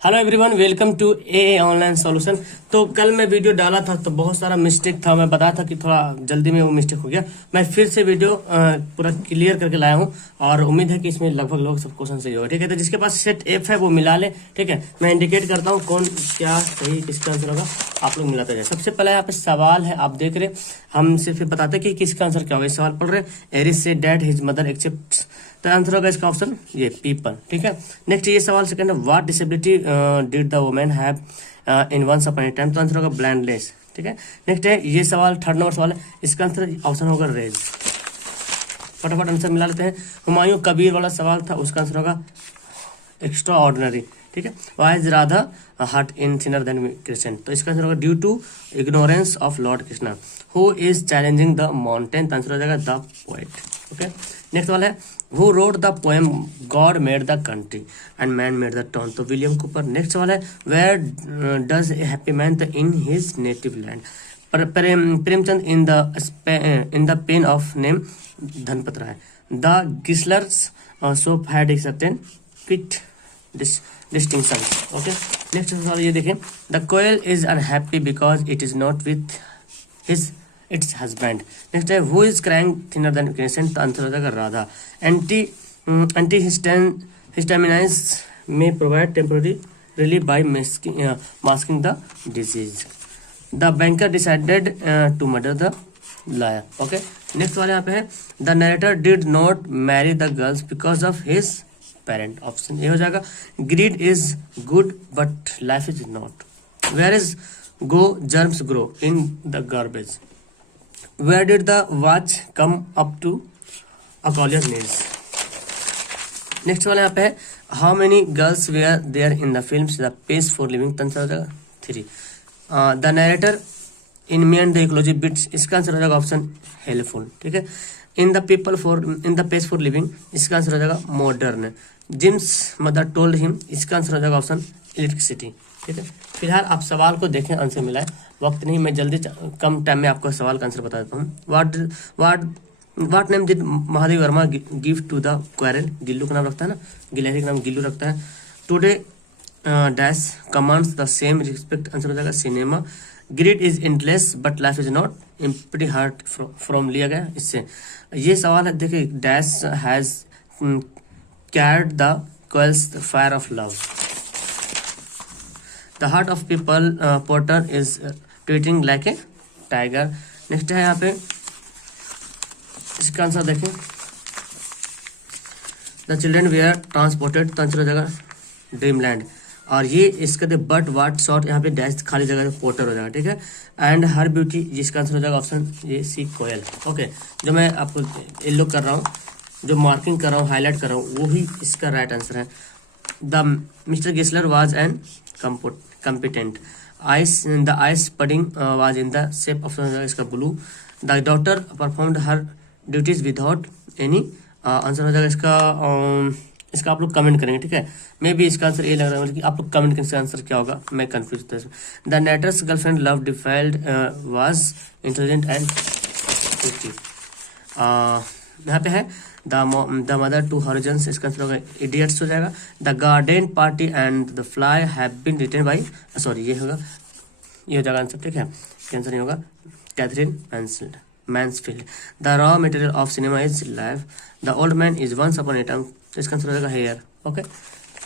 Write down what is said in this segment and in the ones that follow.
Hello everyone, welcome to a online solution. तो कल मैं वीडियो डाला था तो बहुत सारा मिस्टेक था। मैं बताया था कि थोड़ा जल्दी में वो मिस्टेक हो गया। मैं फिर से वीडियो पूरा क्लियर करके लाया हूँ और उम्मीद है कि इसमें लगभग लोग सब क्वेश्चन सही होगा। ठीक है, तो जिसके पास सेट एफ है वो मिला ले। ठीक है, मैं इंडिकेट करता हूँ कौन क्या सही किसका आंसर होगा, आप लोग मिलाते जाए। सबसे पहले यहाँ पे सवाल है, आप देख रहे, हम सिर्फ बताते कि किसका आंसर क्या होगा। इस सवाल पढ़ रहे, एरिस से डैड हिज मदर एक्सेप्ट, तो आंसर होगा इसका ऑप्शन ये पीपल। ठीक है, नेक्स्ट ये सवाल सेकंड है, what disability did the women have in once upon a time, तो आंसर होगा ब्लाइंडनेस। ठीक है, नेक्स्ट है ये सवाल थर्ड नंबर सवाल है, इसका आंसर ऑप्शन होगा रेज। फटाफट आंसर मिला लेते हैं। हुमायूं कबीर वाला सवाल था, उसका आंसर होगा एक्स्ट्रा ऑर्डिनरी। ठीक है, why is Radha heart in thinner than Christian, तो इसका आंसर होगा due to ignorance of lord Krishna. Who is challenging the mountain, तो आंसर हो जाएगा द पोएट। ओके, नेक्स्ट वाला है, who wrote the poem God made the country and man made the town, तो William Cowper. Next वाला है, where does a happy man in his native land, Premchand in the pen of name Dhanpat Rai. The Gislers shop had a certain quiet distinction. Okay, next सवाल ये देखें, the koel is unhappy because it is not with his its husband. Next है, who is crying thinner than Christian, तो answer हो जाएगा Radha. Antihistamines may provide temporary relief by masking the disease. The banker decided to murder the lawyer. Okay, next वाले यहाँ पे है, the narrator did not marry the girls because of his parent, option A हो जाएगा। Greed is good but life is not. Where is go germs grow in the garbage. Where did the watch come up to a collier's knees? Next वाला यहाँ पे है, how many girls were there in the film the pace for living, तो answer हो जाएगा 3। The narrator in me and the ecology bits, इसका answer हो जाएगा ऑप्शन हेल्पफुल। ठीक है, in the pace for living, इसका आंसर हो जाएगा modern. Jim's mother told him, इसका आंसर हो जाएगा ऑप्शन इलेक्ट्रिसिटी। ठीक है, फिलहाल आप सवाल को देखें, आंसर मिला है, वक्त नहीं, मैं जल्दी कम टाइम में आपको सवाल का आंसर बता देता हूँ। What name did Mahadev Verma give to the squirrel, Gillu का नाम रखता है ना, गिलहरी का नाम गिल्लू रखता है। Today dash commands the same respect, answer हो जाएगा cinema. Greed is endless but life is not, empty heart from लिया गया इससे। ये सवाल है, देखिए, dash has cared the quells the fire of love. The heart of people porter is tweeting like a tiger. Next है यहाँ पे, इसका आंसर देखें, the children we are transported, तो आंसर हो जाएगा ड्रीमलैंड। और ये इसका दे बट वाट शॉर्ट, यहाँ पे डैश खाली जगह पोर्टर हो जाएगा। ठीक है, एंड हर ब्यूटी, जिसका आंसर हो जाएगा ऑप्शन ये सी कोयल। ओके, जो मैं आपको येलो कर रहा हूँ, जो मार्किंग कर रहा हूँ, हाईलाइट कर रहा हूँ, वो ही इसका राइट आंसर है। The mister Gisler was an competent. The ice pudding was in the shape of इसका blue. The daughter performed her duties without any, answer हो जाएगा इसका आप लोग कमेंट करेंगे। ठीक है, मे भी इसका आंसर ए लग रहा है, कि आप लोग कमेंट करेंगे इसका आंसर क्या होगा, मैं कंफ्यूज था इसमें। The narrator's girlfriend love defiled was intelligent and quickie. यहाँ पे है द मदर टू हॉरिजन्स, इसका आंसर होगा इडियट्स हो जाएगा। The garden party and the fly have been written by, sorry ये होगा, ये हो जाएगा आंसर। ठीक है, कैंसर नहीं होगा, Katherine Mansfield. The raw material of cinema is life. The old man is once upon a time, इसका आंसर हो जाएगा हेयर। ओके,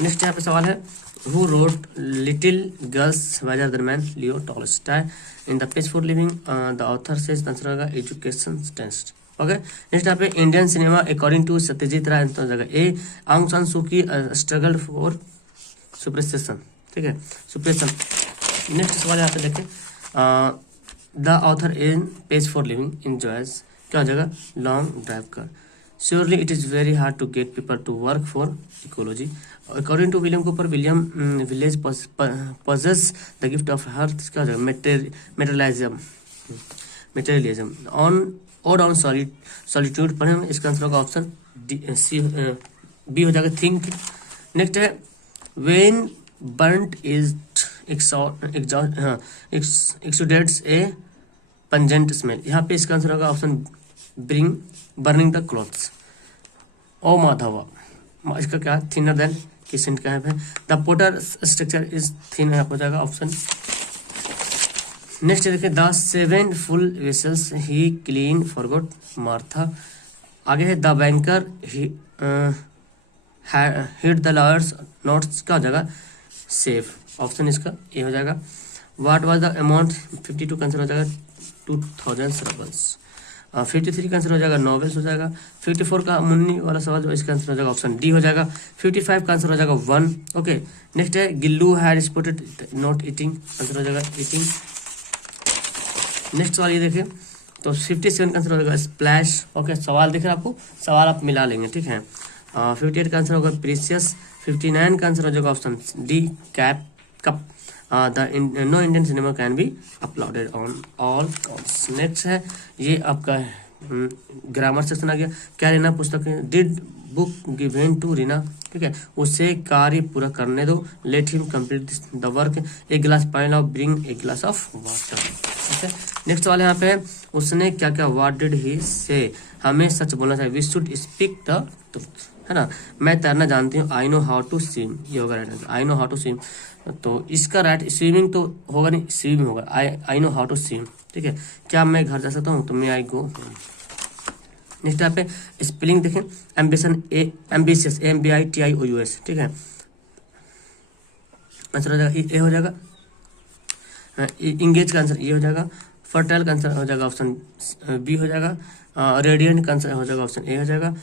नेक्स्ट यहाँ पे सवाल है, who wrote little girls wiser than man, Leo Tolstoy. In the page for living, the author says, answer होगा education test. Okay, next यहाँ पे, Indian cinema according to Satyajit Ray, तो जगह ए। आंग सान सू की स्ट्रगल फॉर सुप्रेशन। ठीक है, सुप्रेशन। नेक्स्ट सवाल यहाँ पे देखें, the author in page for living enjoys, क्या हो जाएगा, लॉन्ग ड्राइव कर। Surely it is very hard to get people to work for ecology. According to William Cowper, William village passes the gift of hearth, क्या हो जाएगा, materialism. On और on solitude पढ़े हम, इसका आंसर होगा ऑप्शन सी, बी हो जाएगा थिंक। नेक्स्ट है, when burnt is exudates a pungent smell, यहाँ पे इसका आंसर होगा ऑप्शन बर्निंग द क्लॉथ्स। ओ माधवा, इसका क्या, थिनर देन किस सेंट का है। The potter structure is thin हो जाएगा ऑप्शन। नेक्स्ट देखिए the 7 full vessels he clean forgot Martha. आगे है the banker hit the lawyer's notes का हो जाएगा सेफ, ऑप्शन इसका ए हो जाएगा। व्हाट वाज द अमाउंट 52 का आंसर हो जाएगा 2000 रबल्स। 53 का आंसर हो जाएगा नॉवेल्स हो जाएगा। 54 का मुन्नी वाला सवाल जो इसका आंसर हो जाएगा ऑप्शन डी हो जाएगा। 55 का आंसर हो जाएगा 1। ओके नेक्स्ट है Gillu had spotted not eating, answer हो जाएगा ईटिंग। नेक्स्ट सवाल ये देखिए तो 57 का आंसर हो जाएगा स्प्लैश। ओके सवाल देख रहे आपको, सवाल आप मिला लेंगे ठीक है। 58 का आंसर होगा प्रीसियस। 59 का आंसर हो जाएगा option D cap cup. No Indian cinema can be uploaded on all accounts. Next है ये आपका ग्रामर सेक्शन आ गया। क्या रीना पुस्तक did book given to Reena, ठीक है, उसे कार्य पूरा करने दो। Let him complete the work. ए गिलास पानी लाओ, ब्रिंग ए गिलास ऑफ वाटर। ठीक है नेक्स्ट वाले यहाँ पे है उसने क्या क्या व्हाट डिड ही से, हमें सच बोलना चाहिए। We should speak the truth, है ना। मैं तैरना जानती हूँ, I know how to swim, ये होगा right answer, I know how to swim. तो इसका राइट स्विमिंग तो होगा नहीं, स्विमिंग होगा। I know how to swim, ठीक है। क्या मैं घर जा सकता हूँ, तो मैं आई गो। नेक्स्ट यहाँ पे स्पेलिंग देखें, एम्बिशन एम्बिशियस AMBITIOUS, ठीक है, आंसर हो जाएगा ए हो जाएगा। इंगेज का आंसर ये हो जाएगा। फर्टाइल का आंसर हो जाएगा ऑप्शन बी हो जाएगा। रेडियंट का आंसर हो जाएगा ऑप्शन ए हो जाएगा।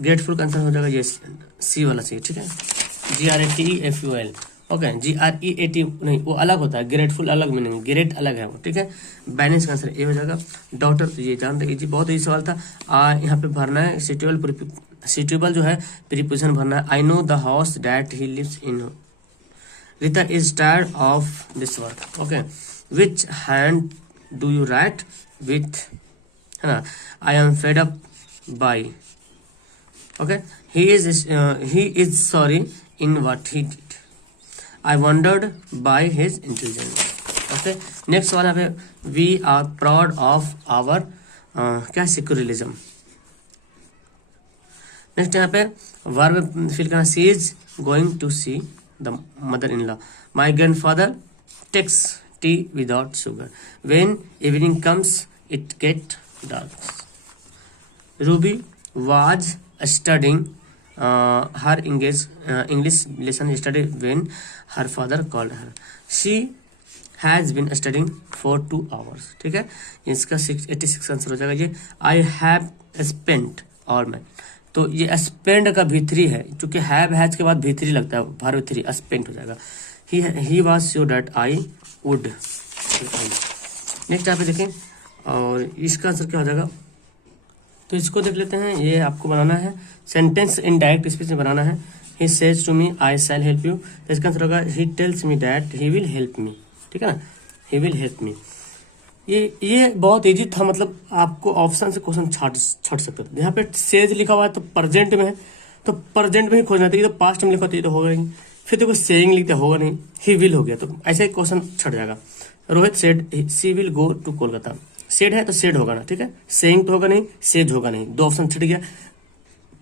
ग्रेटफुल का आंसर हो जाएगा ये सी वाला सी, ठीक है, GRATEFUL। ओके GREAT नहीं, वो अलग होता है, ग्रेटफुल अलग मीनिंग, ग्रेट अलग है वो, ठीक है। बैलेंस का आंसर ए हो जाएगा। डॉक्टर तो ये जानते इजी, बहुत इजी सवाल था। यहाँ पे भरना है सिटेबल जो है प्रीपोजिशन भरना है। I know the house that he lives in. Rita is tired of this work. Okay which hand do you write with, है ना। I am fed up by. Okay he is sorry in what he did. I wondered by his intelligence. Okay next वाला पे we are proud of our क्या secularism. Next यहाँ पे verb fill करना, she is going to see the mother in law. My grandfather takes tea without sugar. When evening comes it get dark. Ruby was studying her English lesson yesterday when her father called her. She has been studying for 2 hours, ठीक है। इसका 86 answer हो जाएगा ये। I have spent all my, तो ये spend का भीतरी है, क्योंकि have has के बाद भीतरी लगता है, verb 3 spent हो जाएगा। He was sure that I would। Next यहाँ पे देखें और इसका आंसर क्या हो जाएगा, तो इसको देख लेते हैं। ये आपको बनाना है सेंटेंस इन डायरेक्ट स्पीच में बनाना है। He says to me I shall help you, इसका आंसर होगा he tells me that he will help me, ठीक है ना, ही विल हेल्प मी। ये बहुत इजी था, मतलब आपको ऑप्शन से क्वेश्चन छट सकते थे। यहाँ पे सेज लिखा हुआ है तो प्रेजेंट में है, तो प्रेजेंट में ही खोजना था। ये तो पास्ट में लिखा तो ये तो होगा नहीं, फिर देखो सेइंग लिखते होगा नहीं, ही विल हो गया, तो ऐसे क्वेश्चन छट जाएगा। Rohit said she will go to Kolkata. Said है तो सेड होगा ना, ठीक है, सेइंग तो होगा नहीं, सेज होगा नहीं, 2 ऑप्शन छट गया।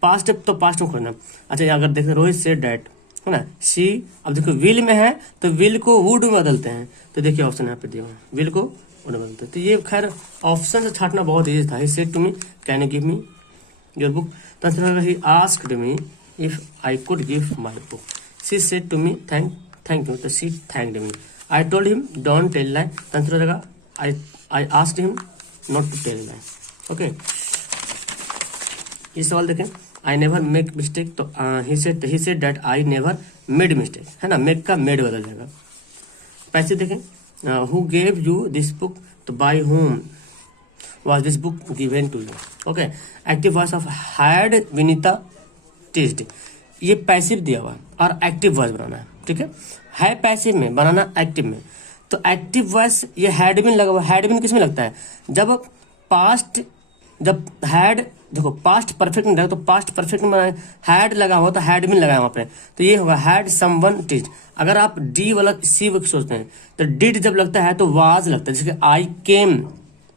पास्ट तो पास्ट में खोजना। अच्छा अगर देखें रोहित सेड डैट, है ना, सी, अब देखो विल में है तो विल को वुड में बदलते हैं, तो देखिए ऑप्शन यहाँ पे दिया हुआ है, विल को वुड में बदलते हैं। तो ये खैर ऑप्शन से छाटना बहुत ईजी था। He said to me can you give me your book, तो आंसर होगा he asked me if I could give my book. She said to me thank you, तो she thanked me. I told him don't tell lie, तो answer हो जाएगा I asked him not to tell lie. Okay ये सवाल देखें, I never make mistake, तो he said that I never made mistake, है ना, मेक का मेड बदल जाएगा। पैसे देखें, who gave you this book, तो by whom was this book given to you. Okay active voice of hired Vinita test, ये पैसिव दिया हुआ और एक्टिव वॉइस बनाना है, ठीक है पैसिव में बनाना एक्टिव में। तो एक्टिव वॉइस ये हैड बिन लगा हुआ, हैड बिन किस में लगता है, जब पास्ट, जब हैड, देखो पास्ट परफेक्ट में तो पास्ट परफेक्ट में हैड लगा हुआ तो हैड बिन लगा वहां पे, तो ये होगा हैड समवन टीच्ड। अगर आप डी वाला सी सोचते हैं तो डिड जब लगता है तो वाज लगता है, जैसे आई केम,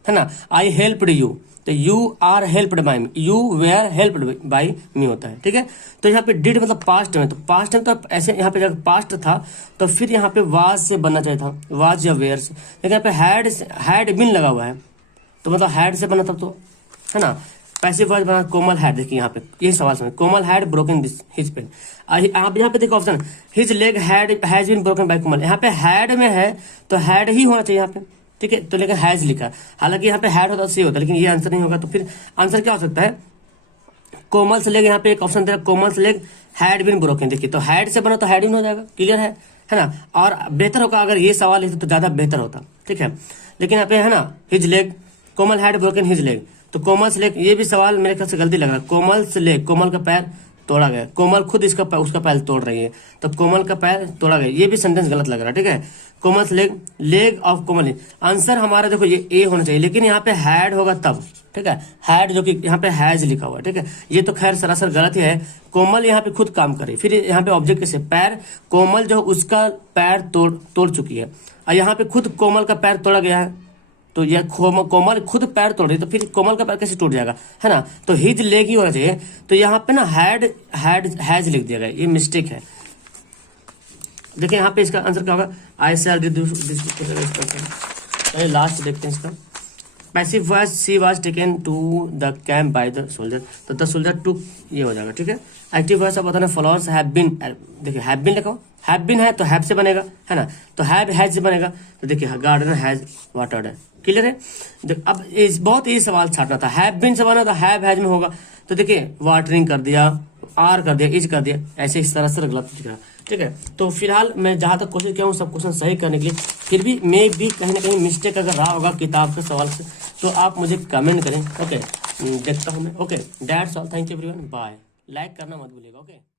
है ना, आई हेल्प्ड यू, तो you are helped by me, you were helped by me होता है, ठीक है। तो यहाँ पे डिड मतलब पास्ट में, तो पास्ट में तो ऐसे यहाँ पे जब पास्ट था तो फिर यहाँ पे वाज से बनना चाहिए था, वाज या वेयर से, लेकिन यहाँ पे हैड बिन लगा हुआ है तो मतलब हैड से बना तब तो, है ना। पैसिव वॉइस बना कोमल हैड, देखिए यहाँ पे यही सवाल समझ, Komal had broken this his pen. आप यहाँ पे देखो option his leg has been broken by Komal, यहाँ पे हैड में है तो हैड ही होना चाहिए यहाँ पे, ठीक है। तो लेकिन हैज लिखा, हालांकि यहाँ पे हैड होता सही होता, लेकिन ये आंसर नहीं होगा। तो फिर आंसर क्या हो सकता है, कोमल से लेग, यहाँ पे एक ऑप्शन दे रहा कोमल से लेग हैड बीन ब्रोकन, देखिए तो हैड से बना तो हैड ही हो जाएगा, क्लियर है ना। और बेहतर होगा अगर ये सवाल है तो ज्यादा बेहतर होता, ठीक है। लेकिन यहाँ पे है ना his leg, Komal had broken his leg, तो कोमल से लेग, ये भी सवाल मेरे ख्याल से गलती लग रहा है। कोमल से लेग, कोमल का पैर तोड़ा गया, कोमल खुद उसका पैर तोड़ रही है, तो कोमल का पैर तोड़ा गया, ये भी सेंटेंस गलत लग रहा है, ठीक है। कोमल से leg, leg of Komal, answer हमारा देखो ये ए होना चाहिए, लेकिन यहाँ पे हैड होगा तब, ठीक है। हैड जो कि यहाँ पे हैज लिखा हुआ है, ठीक है। ये तो खैर सरासर गलत ही है। कोमल यहाँ पे खुद काम करे, फिर यहाँ पे ऑब्जेक्ट कैसे, पैर, कोमल जो उसका पैर तोड़ चुकी है, और यहाँ पे खुद कोमल का पैर तोड़ा गया है, तो यह कोमल खुद पैर तोड़ रही है, तो फिर कोमल का पैर कैसे टूट जाएगा, है ना। तो हिज लेग ही होना चाहिए, तो यहाँ पे ना हैज लिख दिया गया, ये मिस्टेक है। देखिए यहाँ पे इसका आंसर क्या होगा, आई शैल लास्ट देखते हैं इसका। Passive voice she was taken to the camp by the soldier, तो द सोल्जर टू ये हो जाएगा, ठीक है। एक्टिव वॉइस अब बताना फ्लावर्स हैव बीन, देखिए हैव बीन लिखा, हैव बीन है तो हैव से बनेगा, है ना। तो हैव हैज से बनेगा, तो देखिए गार्डन हैज वाटर्ड है, क्लियर है। अब बहुत ही सवाल छाटना था, हैव बीन से बना तो हैव हैज में होगा, तो देखिए वाटरिंग कर दिया, आर कर दिया, इज कर दिया, ऐसे इस तरह से गलत दिख रहा, ठीक है। तो फिलहाल मैं जहां तक कोशिश किया हूँ सब क्वेश्चन सही करने के लिए, फिर भी मे भी कहीं ना कहीं मिस्टेक अगर रहा होगा किताब के सवाल से तो आप मुझे कमेंट करें, ओके। देखता हूँ मैं, okay. That's all, thank you everyone, bye. Like करना मत भूलिएगा, ओके।